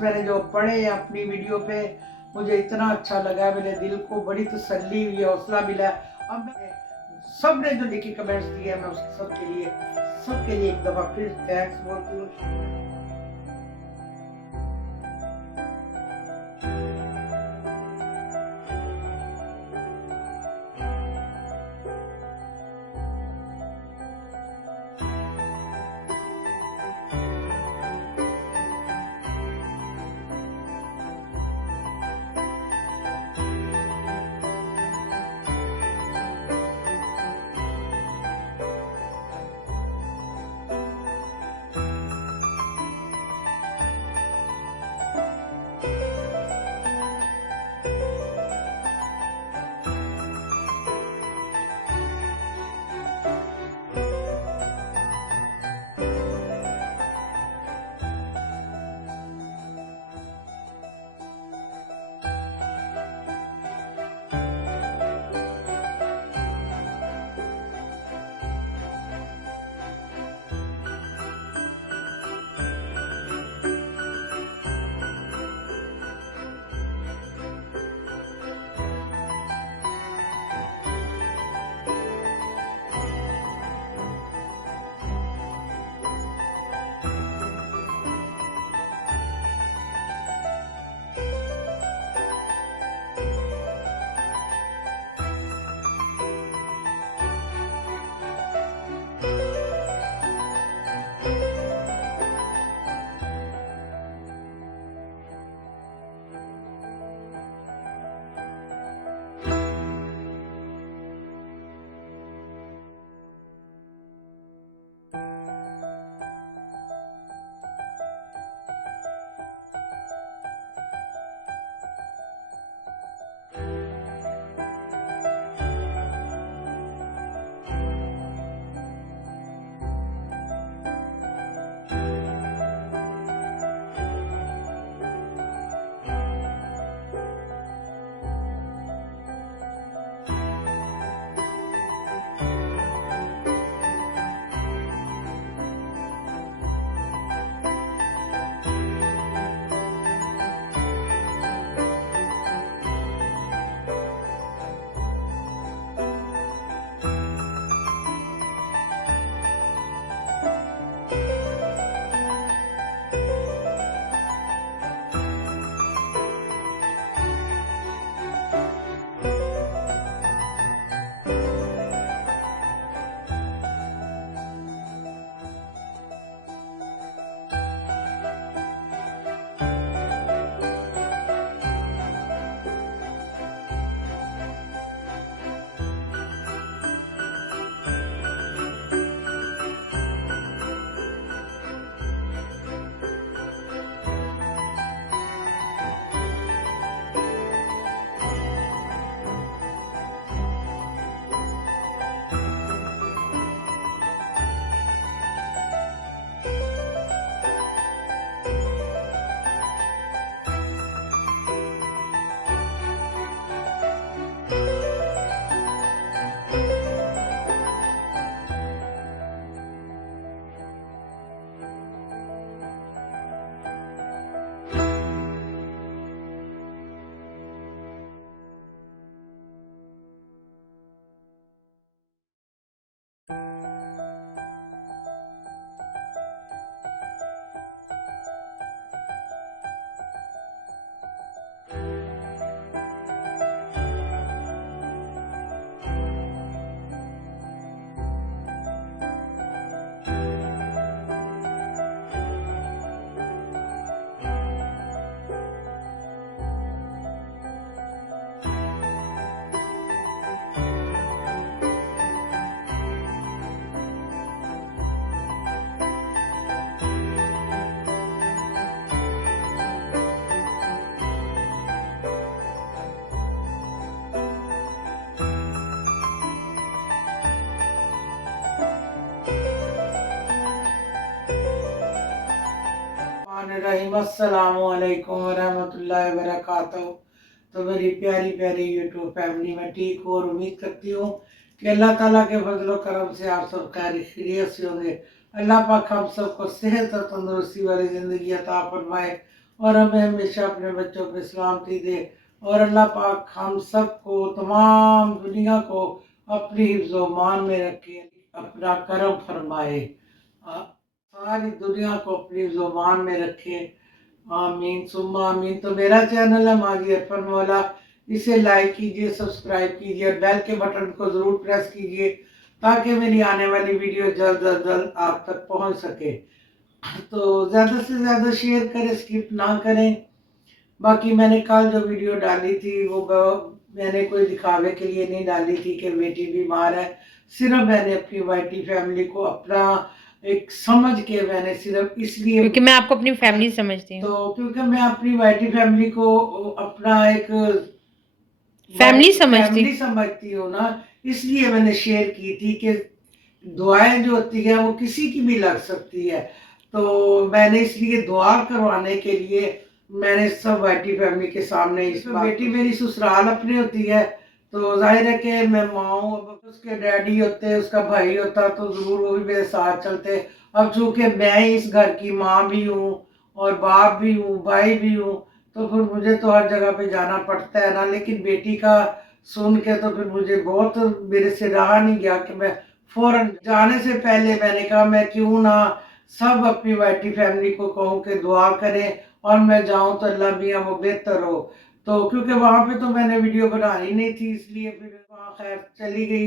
میں نے جو پڑھے اپنی ویڈیو پہ مجھے اتنا اچھا لگا، میرے دل کو بڑی تسلی ہوئی، حوصلہ ملا۔ اب سب نے جو لکھی کمنٹس دیے میں اس سب کے لیے ایک دفعہ پھر تھینکس بولتی ہوں۔ الرحیم السلام علیکم ورحمۃ اللہ وبرکاتہ۔ تو میری پیاری پیاری یوٹیوب فیملی میں ٹھیک ہو اور امید کرتی ہوں کہ اللہ تعالیٰ کے فضل و کرم سے آپ سب خیریت سے ہوں گے۔ اللہ پاک ہم سب کو صحت اور تندرستی والی زندگی عطا فرمائے اور हमें हमेशा अपने बच्चों पे सलामती दे, और अल्लाह पाक हम सब को, तमाम दुनिया को अपनी हिफ्ज़ मान में रखे, अपना करम फरमाए, सारी दुनिया को अपनी हिफ्ज़ मान में रखे। आमीन सुम्मा आमीन। तो मेरा चैनल है माजी अरफन मौला, इसे लाइक कीजिए, सब्सक्राइब कीजिए, बेल के बटन को ज़रूर प्रेस कीजिए ताकि मेरी आने वाली वीडियो जल्द अज जल्द आप तक पहुंच सके। तो ज़्यादा से ज़्यादा शेयर करें, स्किप ना करें। बाकी मैंने कल जो वीडियो डाली थी वो मैंने कोई दिखावे के लिए नहीं डाली थी कि बेटी बीमार है। सिर्फ मैंने अपनी वाइटी फैमिली को अपना एक समझ के, मैंने सिर्फ इसलिए, क्योंकि मैं आपको अपनी फैमिली समझती हूँ। तो क्योंकि मैं अपनी वाइटी फैमिली को अपना एक फैमिली समझती फैमिली समझती हूँ ना, इसलिए मैंने शेयर की थी कि दुआएं जो होती हैं वो किसी की भी लग सकती है। तो मैंने इसलिए दुआ करवाने के लिए मैंने सब वाइटी फैमिली के सामने इस बेटी मेरी ससुराल अपनी होती है, तो जाहिर है कि मैं माँ हूँ, अब उसके डैडी होते, उसका भाई होता तो ज़रूर वो भी मेरे साथ चलते। अब चूँकि मैं इस घर की माँ भी हूँ और बाप भी हूँ, भाई भी हूँ, तो फिर मुझे तो हर जगह पे जाना पड़ता है ना। लेकिन बेटी का सुन के तो फिर मुझे बहुत, मेरे से रहा नहीं गया कि मैं फौरन जाने से पहले मैंने कहा मैं क्यों ना सब अपनी वाइटी फैमिली को कहूँ कि दुआ करें और मैं जाऊँ तो अल्लाह मियाँ वो बेहतर हो। तो क्योंकि वहाँ पे तो मैंने वीडियो बनानी नहीं थी, इसलिए फिर वहाँ खैर चली गई।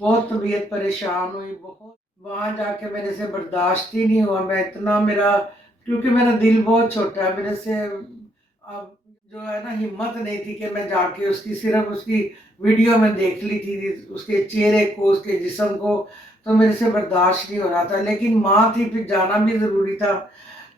बहुत तबीयत परेशान हुई, बहुत वहाँ जाके मेरे से बर्दाश्त ही नहीं हुआ। मैं इतना, मेरा क्योंकि मेरा दिल बहुत छोटा है, मेरे से अब जो है ना हिम्मत नहीं थी कि मैं जाके उसकी, सिर्फ उसकी वीडियो में देख ली थी उसके चेहरे को, उसके जिस्म को, तो मेरे से बर्दाश्त नहीं हो रहा था। लेकिन माँ थी, फिर जाना भी ज़रूरी था,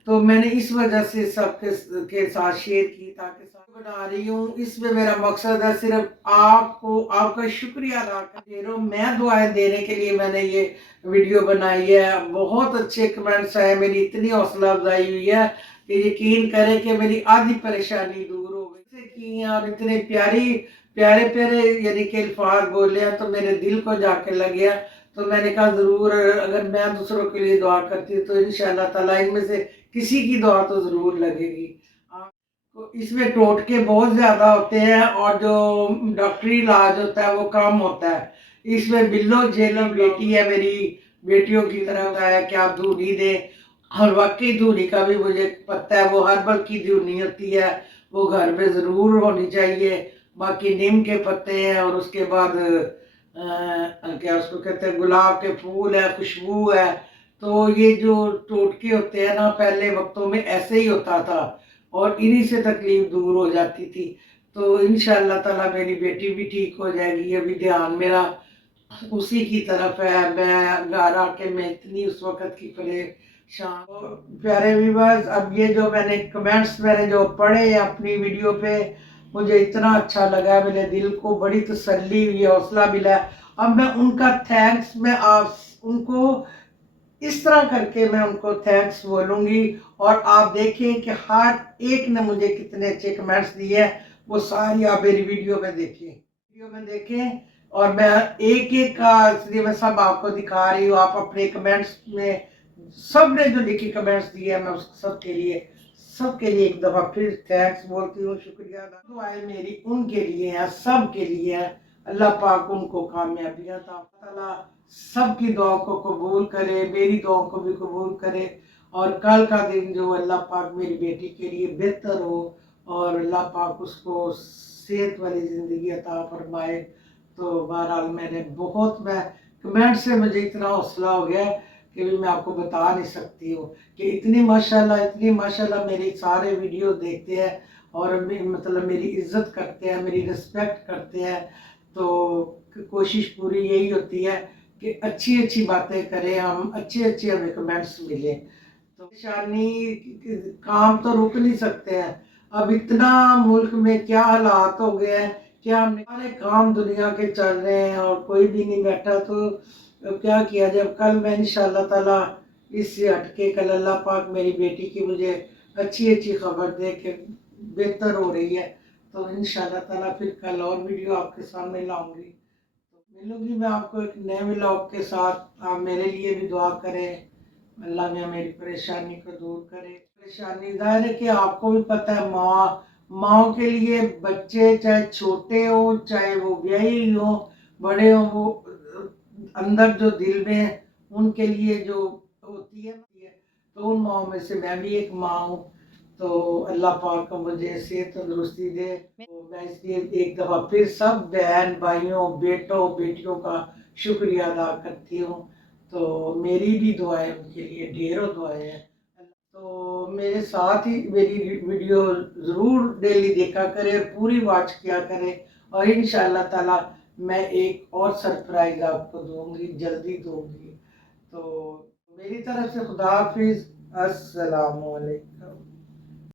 तो मैंने इस वजह से सबके साथ शेयर की, ताकि सब बना रही हूँ। इसमें मेरा मकसद है सिर्फ आपको, आपका शुक्रिया अदा कर, मैं दुआएं देने के लिए मैंने ये वीडियो बनाई है। बहुत अच्छे कमेंट्स आए, मेरी इतनी हौसला अफजाई हुई है कि यकीन करें कि मेरी आधी परेशानी दूर हो गई की हैं, और इतने प्यारे प्यारे यानी कि अल्फाज बोले हैं तो मेरे दिल को जाके लग गया। तो मैंने कहा ज़रूर, अगर मैं दूसरों के लिए दुआ करती हूँ तो इंशाअल्लाह ताला इनमें से किसी की दुआ तो ज़रूर लगेगी। तो इसमें टोटके बहुत ज़्यादा होते हैं और जो डॉक्टरी इलाज होता है वो कम होता है। इसमें बिल्लो झेलो बेटी है मेरी, बेटियों की तरह का है कि आप धूनी दें, और वाकई धूनी का भी मुझे पता है, वो हर्बल की धूनी होती है, वो घर में ज़रूर होनी चाहिए। बाकी नीम के पत्ते हैं, और उसके बाद क्या उसको कहते हैं, गुलाब के फूल है, खुशबू है। तो ये जो टोटके होते हैं ना, पहले वक्तों में ऐसे ही होता था और इन्हीं से तकलीफ दूर हो जाती थी। तो इंशाअल्लाह ताला मेरी बेटी भी ठीक हो जाएगी। अभी ध्यान मेरा उसी की तरफ है। मैं घर आके मैं इतनी उस वक़्त की परेशान। तो प्यारे व्यूअर्स, अब ये जो मैंने कमेंट्स मैंने जो पढ़े अपनी वीडियो पे, मुझे इतना अच्छा लगा, मेरे दिल को बड़ी तसल्ली हुई, हौसला मिला। अब मैं उनका थैंक्स, मैं आप उनको इस तरह करके मैं उनको थैंक्स बोलूँगी, और आप देखें कि हर एक ने मुझे कितने अच्छे कमेंट्स दिए हैं। वो सारी आप मेरी वीडियो में देखें, और मैं एक एक का, इसलिए मैं सब आपको दिखा रही हूँ। आप अपने कमेंट्स में, सब ने जो लिखे कमेंट्स दिए हैं, मैं उस सबके लिए एक दफ़ा फिर थैंक्स बोलती हूँ, शुक्रिया। दुआएं मेरी उनके लिए हैं, सब के लिए हैं। अल्लाह पाक उनको कामयाबियाँ अता फरमाए, सबकी दुआओं को कबूल करे, मेरी दुआओं को भी कबूल करे, और कल का दिन जो अल्लाह पाक मेरी बेटी के लिए बेहतर हो, और अल्लाह पाक उसको सेहत वाली ज़िंदगी अता फरमाए। तो बहरहाल मैं कमेंट से मुझे इतना हौसला हो गया कि भी मैं आपको बता नहीं सकती हूँ कि इतनी माशाल्लाह मेरे सारे वीडियो देखते हैं, और मतलब मेरी इज्जत करते हैं, मेरी रिस्पेक्ट करते हैं। तो कोशिश पूरी यही होती है कि अच्छी अच्छी बातें करें हम, अच्छे अच्छे हमें कमेंट्स मिले। तो परेशानी, काम तो रुक नहीं सकते हैं। अब इतना मुल्क में क्या हालात हो गए हैं, क्या हमने सारे काम दुनिया के चल रहे हैं और कोई भी नहीं बैठा, तो अब क्या किया जाए। कल मैं इंशाअल्लाह ताला इससे हटके, कल अल्लाह पाक मेरी बेटी की मुझे अच्छी अच्छी खबर दे के बेहतर हो रही है, तो इंशाअल्लाह ताला फिर कल और वीडियो आपके सामने लाऊंगी। तो मिलूंगी मैं आपको एक नए व्लॉग के साथ। आप मेरे लिए भी दुआ करें, अल्लाह ने मेरी परेशानी को दूर करे। परेशानी ज़ाहिर है कि आपको भी पता है, माँओं के लिए बच्चे चाहे छोटे हों, चाहे वो ब्याही हों, बड़े हों, वो अंदर जो दिल में उनके लिए जो होती है, तो उन माँओं में से मैं भी एक माँ हूँ। तो अल्लाह पाक को मुझे सेहत तंदुरुस्ती दे। तो मैं इसलिए एक दफ़ा फिर सब बहन भाइयों, बेटों बेटियों का शुक्रिया अदा करती हूँ। तो मेरी भी दुआएं उनके लिए ढेरों दुआएं हैं। तो मेरे साथ ही मेरी वीडियो ज़रूर डेली देखा करें, पूरी वॉच किया करें, और इंशाअल्लाह ताला मैं एक और सरप्राइज आपको दूंगी, जल्दी दूंगी। तो मेरी तरफ से खुदा हाफिज, अस्सलाम वालेकुम।